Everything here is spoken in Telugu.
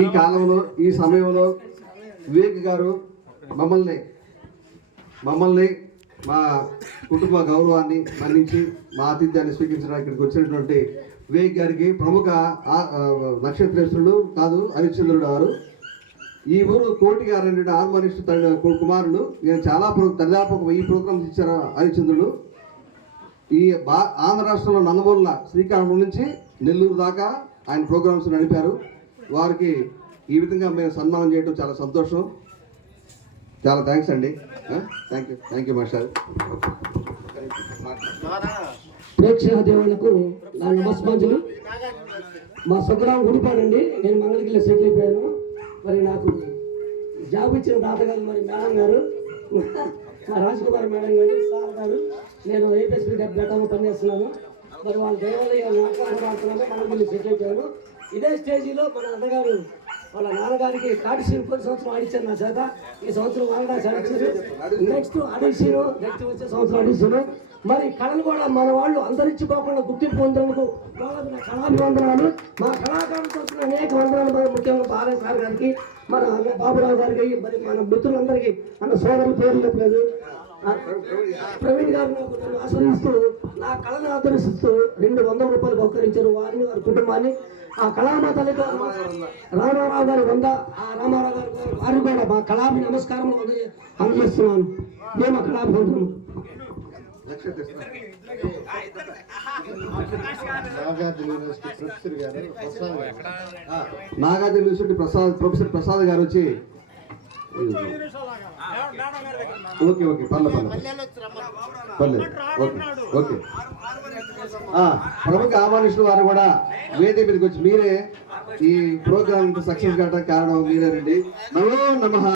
ఈ కాలంలో ఈ సమయంలో వివేక్ గారు మమ్మల్ని మా కుటుంబ గౌరవాన్ని మన్నించి మా ఆతిథ్యాన్ని స్వీకరించడానికి ఇక్కడికి వచ్చినటువంటి వివేక్ గారికి ప్రముఖ నక్షత్రేశ్వరుడు కాదు హరిశ్చంద్రుడు గారు. ఈ ఊరు కోటి గారు హార్మోనిస్ట్ కుమారుడు. నేను చాలా దాదాపు 1000 ప్రోగ్రామ్స్ ఇచ్చారు హరిశ్చంద్రుడు. ఈ ఆంధ్ర రాష్ట్రంలో నందమూల శ్రీకాకుళం నుంచి నెల్లూరు దాకా ఆయన ప్రోగ్రామ్స్ నడిపారు. వారికి ఈ విధంగా మేము సన్మానం చేయడం చాలా సంతోషం. చాలా థ్యాంక్స్ అండి. Thank you master. ప్రేక్షక దేవుళ్లకు నా నమస్కారాలు. మా స్వగ్రామం గుడిపాడండి. నేను మంగళగిరిలో సెటిల్ అయిపోయాను. మరి నాకు జాబ్ ఇచ్చిన తాతగారు మరి మేడం గారు, మా రాజకుమార్ మేడం గారు, సార్ గారు, నేను ఏపీఎస్పీ గతంలో పనిచేస్తున్నాను. మరి వాళ్ళ దేవాలయాలు మాట్లాడుతున్నాను. మంగళగిరిలో సెటిల్ అయిపోయాను. ఇదే స్టేజీలో మన అన్నగారు వాళ్ళ నాన్నగారికి కాటిసీని కొన్ని సంవత్సరం ఆడిచ్చారు నా చేత. ఈ సంవత్సరం వారణాసి ఆడిచ్చారు. నెక్స్ట్ వచ్చే సంవత్సరం ఆడిచ్చారు. మరి కళలు కూడా మన వాళ్ళు అంతరించిపోకుండా గుర్తింపు పొందేందుకు వాళ్ళకి నా కళాభివందనాలు. మా కళాకారుల తరఫున అనేక వందనాలు. ముఖ్యంగా బాలయ్య సార్ గారికి, మన అన్న బాబురావు గారికి, మరి మన మిత్రులందరికీ అన్న సోదరుల పేర్లు చెప్పలేదు. ప్రవీణ్ గారు నాకు నన్ను ఆశ్రయిస్తూ నా కళను ఆదరిస్తూ 200 రూపాయలు బహుకరించారు. వారిని వారి కుటుంబాన్ని, ఆ కళామాతలు రామారావు గారి 100, ఆ రామారావు గారు వారిని కూడా మా కళాభి నమస్కారం అందజేస్తున్నాను. మేము కళాభివందనం. నాగార్జున యూనివర్సిటీ ప్రొఫెసర్ ప్రసాద్ గారు వచ్చి ఓకే ప్రముఖ ఆహ్వానిస్తున్న వారు కూడా వేదిక మీదకి వచ్చి మీరే ఈ ప్రోగ్రామ్ సక్సెస్ కావడానికి కారణం మీరేనండి. నమో నమః.